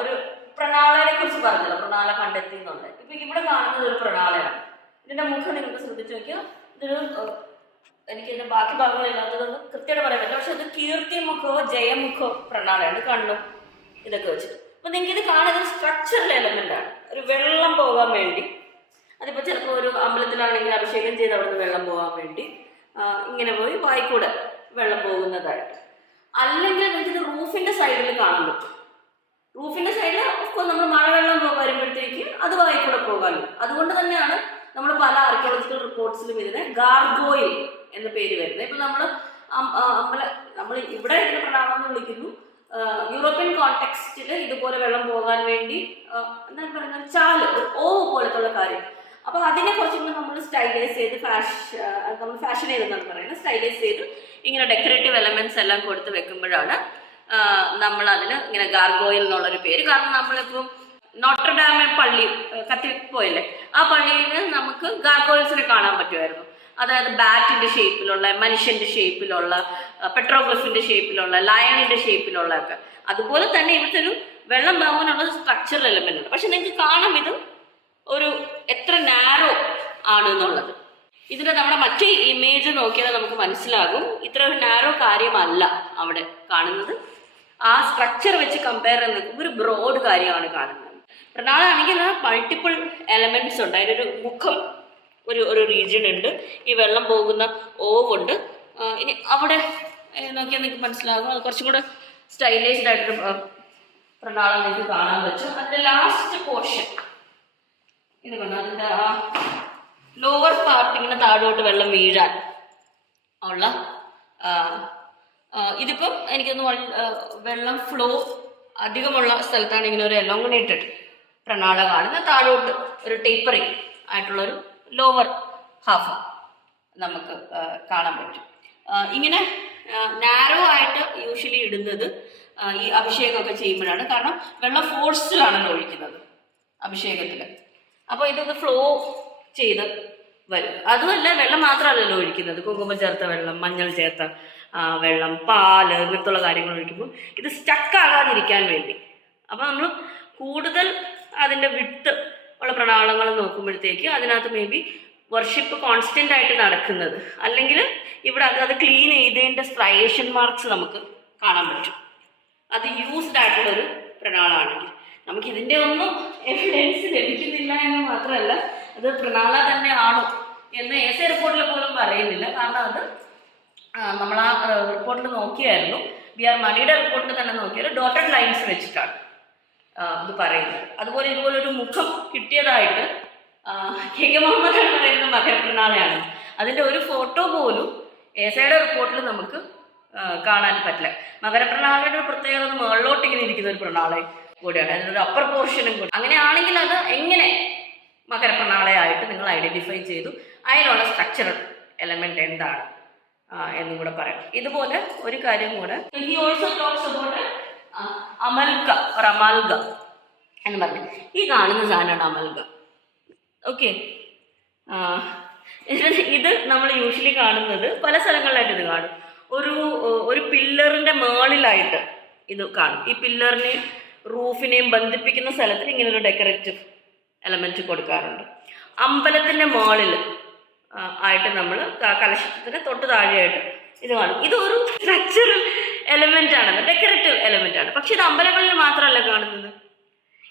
ഒരു പ്രണാളനെ കുറിച്ച് പറഞ്ഞല്ലോ പ്രണാള കണ്ടെത്തി എന്നുള്ളത്. ഇപ്പൊ ഇവിടെ കാണുന്നത് ഒരു പ്രണാളയാണ് ഇതിന്റെ മുഖം നിങ്ങൾക്ക് ശ്രദ്ധിച്ചു നോക്കിയാൽ ഇതൊരു എനിക്ക് ഇതിന്റെ ബാക്കി ഭാഗങ്ങളില്ലാത്തതൊന്നും കൃത്യമായിട്ട് പറയാൻ പറ്റില്ല. പക്ഷെ ഇത് കീർത്തിമുഖമോ ജയമുഖോ പ്രണാളയാണ് കണ്ണും ഇതൊക്കെ വെച്ചിട്ട്. അപ്പൊ നിങ്ങൾക്ക് ഇത് കാണുന്നത് സ്ട്രക്ചറൽ എലമെന്റ് ആണ്. ഒരു വെള്ളം പോകാൻ വേണ്ടി. അതിപ്പോ ചിലപ്പോൾ ഒരു അമ്പലത്തിലാണെങ്കിൽ അഭിഷേകം ചെയ്ത് അവിടുന്ന് വെള്ളം പോകാൻ വേണ്ടി ഇങ്ങനെ പോയി വായിക്കൂടെ വെള്ളം പോകുന്നതായിട്ട്. അല്ലെങ്കിൽ നിങ്ങൾക്ക് ഇത് റൂഫിന്റെ സൈഡിൽ കാണാൻ പറ്റും. റൂഫിന്റെ സൈഡിൽ ഓഫ്കോഴ്സ് നമ്മൾ മഴവെള്ളം വരുമ്പോഴത്തേക്ക് അത് വായിക്കൂടെ പോകാമല്ലോ അതുകൊണ്ട് തന്നെയാണ് നമ്മൾ പല ആർക്കിയോളജിക്കൽ റിപ്പോർട്ട്സിലും ഇതിന് ഗാർഗോയിൽ എന്ന പേര് വരുന്നത്. ഇപ്പൊ നമ്മൾ അമ്പല നമ്മൾ ഇവിടെ ഇതിനെ പ്രണാമം എന്ന് വിളിക്കുന്നു. യൂറോപ്യൻ കോണ്ടെക്സ്റ്റിൽ ഇതുപോലെ വെള്ളം പോകാൻ വേണ്ടി എന്താ പറയുക ചാൽ ഓ പോലത്തുള്ള കാര്യം. അപ്പൊ അതിനെ കുറച്ചും കൂടി നമ്മൾ സ്റ്റൈലൈസ് ചെയ്ത് ഫാഷൻ നമ്മൾ ഫാഷൻ ചെയ്തെന്നാണ് പറയുന്നത്. സ്റ്റൈലൈസ് ചെയ്ത് ഇങ്ങനെ ഡെക്കറേറ്റീവ് എലമെന്റ്സ് എല്ലാം കൊടുത്ത് വെക്കുമ്പോഴാണ് നമ്മൾ അതിന് ഇങ്ങനെ ഗാർഗോയിൽ എന്നുള്ളൊരു പേര്. കാരണം നമ്മളിപ്പം നോട്ടർഡാമ പള്ളി കത്തി പോയില്ലേ ആ പള്ളിയിൽ നമുക്ക് ഗാർഗോയിൽസിനെ കാണാൻ പറ്റുമായിരുന്നു. അതായത് ബാറ്റിന്റെ ഷേപ്പിലുള്ള മനുഷ്യന്റെ ഷേപ്പിലുള്ള പെട്രോഗ്ലഫിന്റെ ഷേപ്പിലുള്ള ലയണിന്റെ ഷേപ്പിലുള്ള ഒക്കെ അതുപോലെ തന്നെ ഇവിടുത്തെ ഒരു വെള്ളം പോകാനുള്ള സ്ട്രക്ചറൽ എലമെന്റ് ഉണ്ട്. പക്ഷെ നിങ്ങൾക്ക് കാണാം ഇത് ഒരു എത്ര നാരോ ആണ് എന്നുള്ളത് ഇതിന്റെ നമ്മുടെ മറ്റേ ഇമേജ് നോക്കിയാൽ നമുക്ക് മനസ്സിലാകും. ഇത്ര ഒരു നാരോ കാര്യമല്ല അവിടെ കാണുന്നത്. ആ സ്ട്രക്ചർ വെച്ച് കമ്പയർ ചെയ്ത് നിൽക്കുമ്പോൾ ഒരു ബ്രോഡ് കാര്യമാണ് കാണുന്നത്. പ്രണാളാണെങ്കിൽ മൾട്ടിപ്പിൾ എലമെന്റ്സ് ഉണ്ട്. അതിനൊരു മുഖം ഒരു ഒരു റീജിയൻ ഉണ്ട്. ഈ വെള്ളം പോകുന്ന ഓവുണ്ട് ഇനി അവിടെ നോക്കിയാൽ നിങ്ങൾക്ക് മനസ്സിലാകും. അത് കുറച്ചും കൂടെ സ്റ്റൈലൈസ്ഡ് ആയിട്ടൊരു ആ, പ്രണാളം നിങ്ങൾക്ക് കാണാൻ പറ്റും. അതിന്റെ ലാസ്റ്റ് പോർഷൻ ഇത് കണ്ടോ? അതിന്റെ ആ ലോവർ പാർട്ട് ഇങ്ങനെ താഴോട്ട് വെള്ളം വീഴാൻ ഉള്ള ഇതിപ്പം എനിക്കൊന്ന് വെള്ളം ഫ്ലോ അധികമുള്ള സ്ഥലത്താണ് ഇങ്ങനെ ഒരു എലോങ്ങനേറ്റഡ് പ്രണാള കാണുന്ന താഴോട്ട് ഒരു ടേപ്പറിങ് ആയിട്ടുള്ളൊരു ലോവർ ഹാഫ് നമുക്ക് കാണാൻ പറ്റും. ഇങ്ങനെ നാരോ ആയിട്ട് യൂഷ്വലി ഇടുന്നത് ഈ അഭിഷേകമൊക്കെ ചെയ്യുമ്പോഴാണ്. കാരണം വെള്ളം ഫോഴ്സിലാണല്ലോ ഒഴിക്കുന്നത് അഭിഷേകത്തിൽ അപ്പോൾ ഇതൊന്ന് ഫ്ലോ ചെയ്ത് വരും. അതുമല്ല വെള്ളം മാത്രമല്ലല്ലോ ഒഴിക്കുന്നത്. കുങ്കുമം ചേർത്ത വെള്ളം മഞ്ഞൾ ചേർത്ത വെള്ളം പാൽ ഇങ്ങനത്തുള്ള കാര്യങ്ങൾ ഒഴിക്കുമ്പോൾ ഇത് സ്റ്റക്കാകാതിരിക്കാൻ വേണ്ടി. അപ്പോൾ നമ്മൾ കൂടുതൽ അതിന്റെ വിട്ട് ഉള്ള പ്രണാളങ്ങൾ നോക്കുമ്പോഴത്തേക്ക് അതിനകത്ത് മേ ബി വർഷിപ്പ് കോൺസ്റ്റന്റ് ആയിട്ട് നടക്കുന്നത്. അല്ലെങ്കിൽ ഇവിടെ അത് അത് ക്ലീൻ ചെയ്തതിന്റെ സ്ട്രയേഷൻ മാർക്സ് നമുക്ക് കാണാൻ പറ്റും. അത് യൂസ്ഡ് ആയിട്ടുള്ളൊരു പ്രണാളാണെങ്കിൽ. നമുക്ക് ഇതിന്റെ ഒന്നും എവിഡൻസ് ലഭിക്കുന്നില്ല എന്ന് മാത്രമല്ല അത് പ്രണാള തന്നെ ആണോ എന്ന് എ റിപ്പോർട്ടിൽ പോലും പറയുന്നില്ല. കാരണം അത് നമ്മൾ ആ റിപ്പോർട്ടിൽ നോക്കിയായിരുന്നു. വി ആർ മണിയുടെ റിപ്പോർട്ടിൽ തന്നെ നോക്കിയാൽ ഡോട്ടഡ് ലൈൻസ് വെച്ചിട്ടാണ് ഇത് പറയുന്നത്. അതുപോലെ ഇതുപോലെ ഒരു മുഖം കിട്ടിയതായിട്ട് കെ കെ മുഹമ്മദ് എന്ന് പറയുന്ന മകരപ്രണാളയാണ് അതിന്റെ ഒരു ഫോട്ടോ പോലും എസയുടെ റിപ്പോർട്ടിൽ നമുക്ക് കാണാൻ പറ്റില്ല. മകരപ്രണാളയുടെ ഒരു പ്രത്യേകത മുകളിലോട്ട് ഇങ്ങനെ ഇരിക്കുന്ന ഒരു പ്രണാളയും കൂടിയാണ്. അതിനൊരു അപ്പർ പോർഷനും കൂടി. അങ്ങനെയാണെങ്കിൽ അത് എങ്ങനെ മകരപ്രണാളയായിട്ട് നിങ്ങൾ ഐഡന്റിഫൈ ചെയ്തു. അതിനുള്ള സ്ട്രക്ചറൽ എലമെന്റ് എന്താണ്? എന്നും കൂടെ പറയാം. ഇതുപോലെ ഒരു കാര്യം കൂടെ. അമൽഗ ഒരു അമൽഗ എന്ന് പറഞ്ഞു. ഈ കാണുന്ന സാധനമാണ് അമൽഗ. ഓക്കെ ഇത് നമ്മൾ യൂഷ്വലി കാണുന്നത് പല സ്ഥലങ്ങളിലായിട്ട് ഇത് കാണും. ഒരു ഒരു പില്ലറിന്റെ മേളിലായിട്ട് ഇത് കാണും. ഈ പില്ലറിനെയും റൂഫിനെയും ബന്ധിപ്പിക്കുന്ന സ്ഥലത്തിൽ ഇങ്ങനെ ഒരു ഡെക്കറേറ്റീവ് എലമെന്റ് കൊടുക്കാറുണ്ട്. അമ്പലത്തിന്റെ മുകളിൽ ആയിട്ട് നമ്മൾ കലശത്തിന് തൊട്ട് താഴെയായിട്ട് ഇത് കാണും. ഇതൊരു സ്ട്രക്ചറൽ എലമെന്റ് ആണ് ഡെക്കറേറ്റീവ് എലമെന്റ് ആണ്. പക്ഷെ ഇത് അമ്പലങ്ങളിൽ മാത്രമല്ല കാണുന്നത്.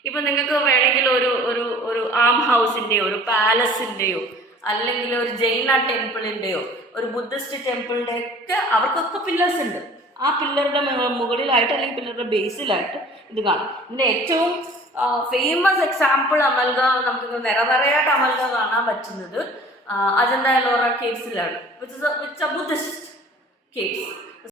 ഇപ്പൊ നിങ്ങൾക്ക് വേണമെങ്കിൽ ഒരു ഒരു ഒരു ആം ഹൗസിന്റെയോ ഒരു പാലസിന്റെയോ അല്ലെങ്കിൽ ഒരു ജൈന ടെമ്പിളിന്റെയോ ഒരു ബുദ്ധിസ്റ്റ് ടെമ്പിളിന്റെ ഒക്കെ അവർക്കൊക്കെ പില്ലേഴ്സ് ഉണ്ട്. ആ പില്ലറുടെ മുകളിലായിട്ട് അല്ലെങ്കിൽ പില്ലറുടെ ബേസിലായിട്ട് ഇത് കാണും. ഇതിന്റെ ഏറ്റവും ഫേമസ് എക്സാമ്പിൾ അമൽഗ നമുക്ക് നിറനിറയായിട്ട് അമൽഗാം കാണാൻ പറ്റുന്നത്. Ajanta Ellora കേവ്സിലാണ് which which a Buddhist caves